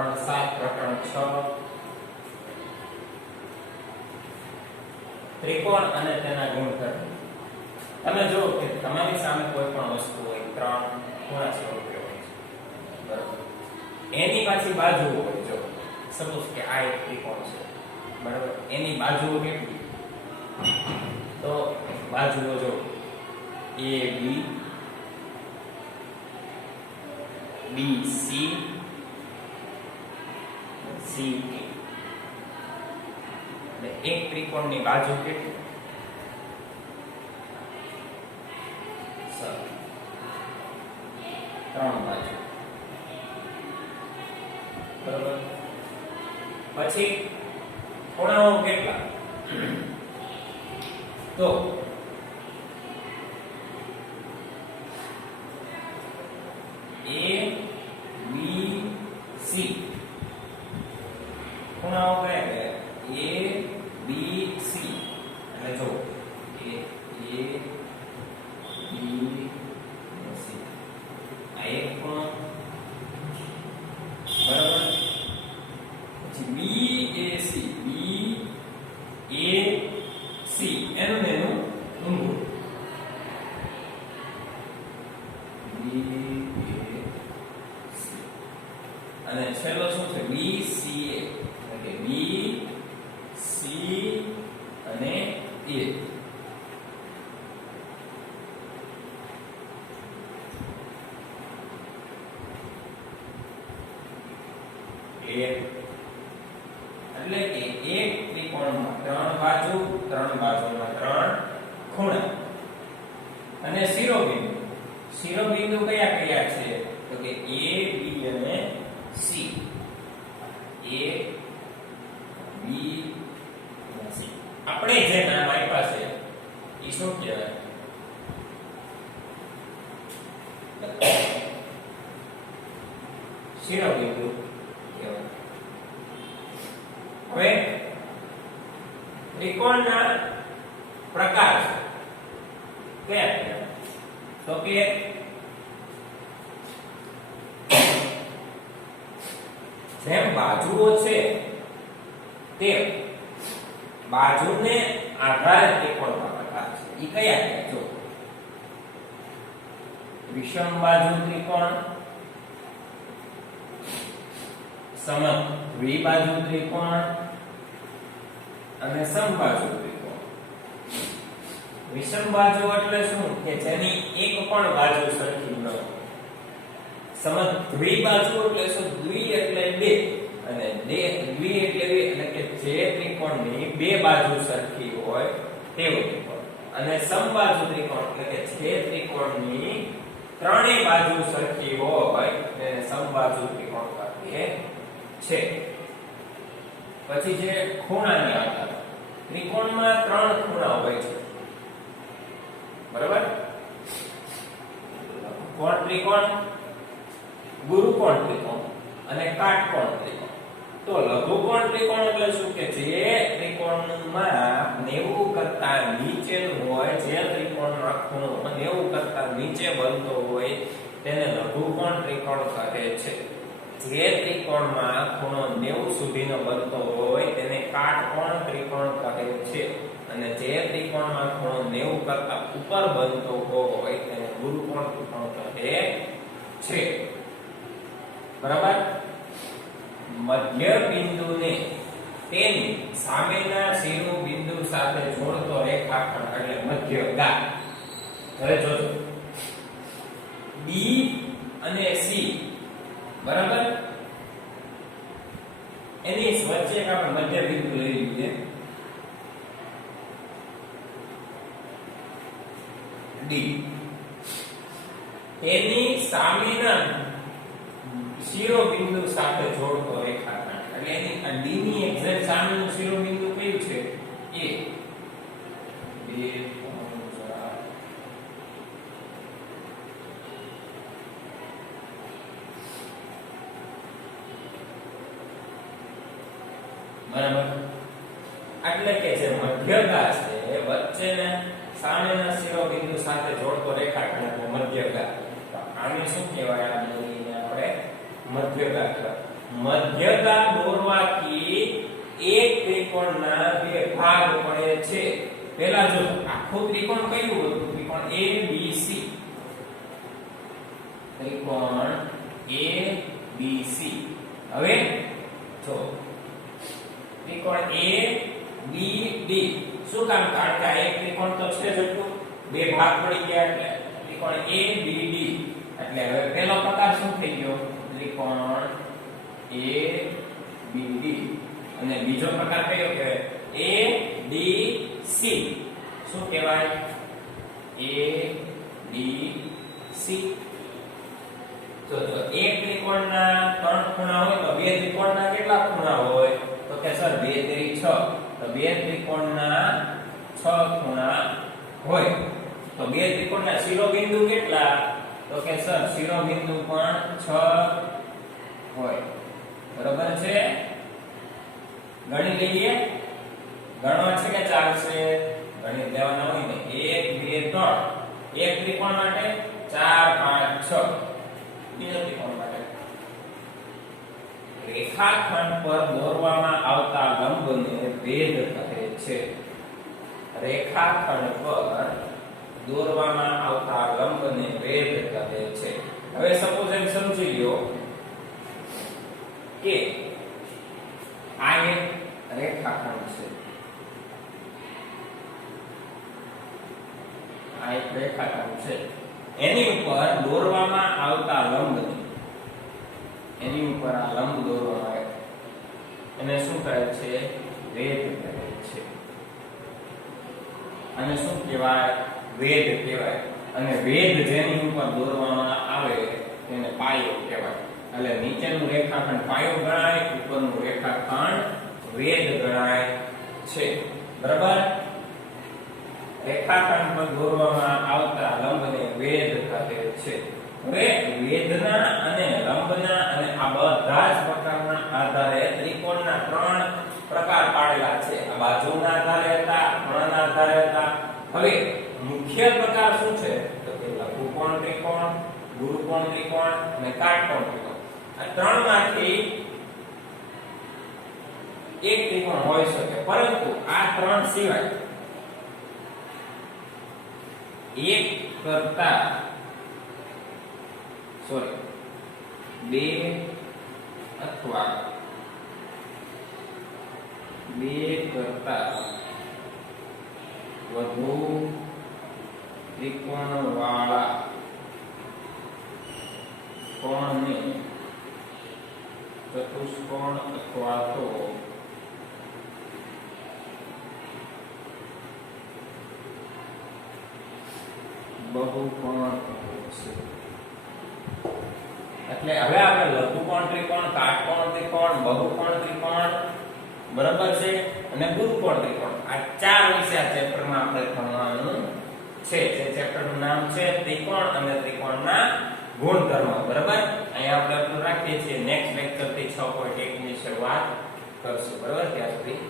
3 7 પ્રકરણ 6 ત્રિકોણ અને તેના ગુણધર્મો. તમે જો કે તમારી સામે કોઈ પણ વસ્તુ હોય ત્રણ ખૂણા સ્વરૂપે હોય છે બરાબર, એની પાછી બાજુ હોય. જો સપોઝ કે આ એક ત્રિકોણ છે બરાબર, એની બાજુઓ કેટલી? તો બાજુઓ જો A B B C C A. એક ત્રિકોણની બાજુ કેટલી? 3 બાજુ બરાબર. પછી ખૂણાઓ કેટલા? તો A B C ખૂણાઓ કયા કયા? A B C. એટલે જો A B C આ એક ખૂણો બરાબર. પછી B A C એનું ઊંધું B A C. અને છેલ્લો શું છે? B C A. એટલે B C અને A. એટલે કે એક ત્રિકોણમાં 3 બાજુ, 3 બાજુમાં 3 ખૂણા અને શિરોબિંદુ. શિરોબિંદુ કયા કયા છે? તો કે A B અને C. A B અને C. આપણે જે નામ આપ્યા છે એ શું કહેવાય? શિરોબિંદુ કહેવાય. હવે ત્રિકોણના પ્રકાર કયા કયા? તો કે જેમ બાજુઓ છે તેમ બાજુને આધારે ત્રિકોણના પ્રકાર છે. એ કયા કયા? જો વિષમ બાજુ ત્રિકોણ, સમ દ્વિબાજુ ત્રિકોણ અને સમબાજુ ત્રિકોણ. વિષમ બાજુ એટલે શું? કે જેની એક પણ બાજુ સરખી ન હોય. સમદ્વિબાજુ એટલે શું? દ્વિ એટલે બે અને દ્વિ એટલે બે, એટલે કે જે ત્રિકોણની બે બાજુ સરખી હોય તેવો ત્રિકોણ. અને સમબાજુ ત્રિકોણ એટલે કે જે ત્રિકોણની ત્રણેય બાજુ સરખી હોય તેને સમબાજુ ત્રિકોણ કહીએ છે. પછી જે ખૂણાની આધારે ત્રિકોણમાં 3 ખૂણા હોય છે બરાબર. કોણ ત્રિકોણ, ગુરુકોણ ત્રિકોણ અને કાટકોણ ત્રિકોણ. તો લઘુકોણ ત્રિકોણ એટલે શું? કે જે ત્રિકોણમાં 90 કરતા નીચેનું હોય, જે ત્રિકોણનો ખૂણો 90 કરતા નીચે બનતો હોય તેને લઘુકોણ ત્રિકોણ કહે છે. જે ત્રિકોણમાં ખૂણો 90 સુધીનો બનતો હોય તેને કાટકોણ ત્રિકોણ કહે છે. અને જે ત્રિકોણમાં ખૂણો 90 કરતા ઉપર બનતો હોય તેને ગુરુકોણ ત્રિકોણ કહે છે બરાબર. મધ્ય બિંદુને તેની સામેના શિરોબિંદુ સાથે જોડતો રેખાખંડ એટલે મધ્યગા. હવે જોજો B અને C બરાબર, એની વચ્ચે એક આપણે મધ્ય બિંદુ લઈ લઈએ D. એની સામેના શિરોબિંદુ સાથે જોડતો રેખાખંડ એટલે એની આ D ની એક્ઝેક્ટ સામેનું શિરોબિંદુ કયું છે? A. 2 3 બરાબર. એટલે કે જે મધ્યગા છે વચ્ચેના સામેના શિરોબિંદુ સાથે જોડતો રેખાખંડ એટલે મધ્યગા. તો આને શું કહેવાય? આ બિંદુને આપણે મધ્યગા કહેવાય. મધ્યતા દોરવાથી એક ત્રિકોણના બે ભાગ પડે છે. પહેલા જો આખું ત્રિકોણ કયું હતું? ત્રિકોણ ABC. ત્રિકોણ ABC. હવે જો ત્રિકોણ ABD. શું કામ? કારણ કે આ એક ત્રિકોણ તો છે જ એટલું, બે ભાગ પડી ગયા એટલે ત્રિકોણ ABD. એટલે હવે પહેલો પ્રકાર શું થઈ ગયો? ત્રિકોણ ABD. અને બીજો પ્રકાર કયો કહેવાય? ADC. શું કહેવાય? ADC. તો એક ત્રિકોણના 3 ખૂણા હોય તો બે ત્રિકોણના કેટલા ખૂણા હોય? તો કે સર 2 તેરી 6. તો બે ત્રિકોણના 6 ખૂણા હોય. તો બે ત્રિકોણના શિરોબિંદુ કેટલા? તો કે સર શિરોબિંદુ પણ 6 હોય. બરાબર છે? ગણી લઈએ. ગણવા છે કે ચાલશે? ગણિત લેવાના હોય ને 1 2 3. એક ત્રિકોણ માટે 4 5 6. બીજો ત્રિકોણ માટે રેખાખંડ પર દોરવામાં આવતા લંબને ભેદ કહે છે. રેખાખંડ પર દોરવામાં આવતા લંબને ભેદ કહે છે. હવે સપોઝ એમ સમજી લ્યો કે આ એક રેખાખંડ છે. આ એક રેખાખંડ છે. એની ઉપર દોરવામાં આવતા લંબને, એની ઉપર આ લંબ દોરવામાં આવે એને શું કહે છે? વેધ કહે છે. અને શું કહેવાય? વેધ કહેવાય. અને વેધ જેની ઉપર દોરવામાં આવે તેને પાયો કહેવાય. એટલે નીચેનું રેખાખંડ પાયો ગણાય, ઉપરનું રેખાખંડ વેધ ગણાય છે. બરાબર? રેખાખંડ પર દોરવામાં આવતા લંબને વેધ કહે છે. હવે વેધના અને લંબના અને આ બધા જ પ્રકારના આધારે ત્રિકોણના 3 પ્રકાર પાડેલા છે. આ બાજુના આધારે હતા, ખૂણાના આધારે હતા. હવે મુખ્ય પ્રકાર શું છે? તો કે લઘુકોણ ત્રિકોણ, ગુરુકોણ ત્રિકોણ અને કાટકોણ ત્રિકોણ. આ ત્રણમાંથી એક ત્રિકોણ હોઈ શકે, પરંતુ આ 3 સિવાય એક કરતા બે અથવા બે કરતા વધુ ત્રિકોણવાળા કોણને ચતુષ્કોણ અથવા તો બહુકોણ કહે છે. એટલે હવે આપણે લઘુકોણ ત્રિકોણ, કાટકોણ ત્રિકોણ, બહુકોણ ત્રિકોણ, બરાબર છે, અને ગુરુકોણ ત્રિકોણ, આ 4 વિશે આ ચેપ્ટરમાં આપણે ભણવાનું છે. જે ચેપ્ટરનું નામ છે ત્રિકોણ અને ત્રિકોણના ગુણધર્મો. બરાબર? અહીંયા આપણે આપણું રાખીએ છીએ. નેક્સ્ટ લેક્ચરથી 6.1 ની શરૂઆત કરશું. બરાબર? ત્યાં સુધી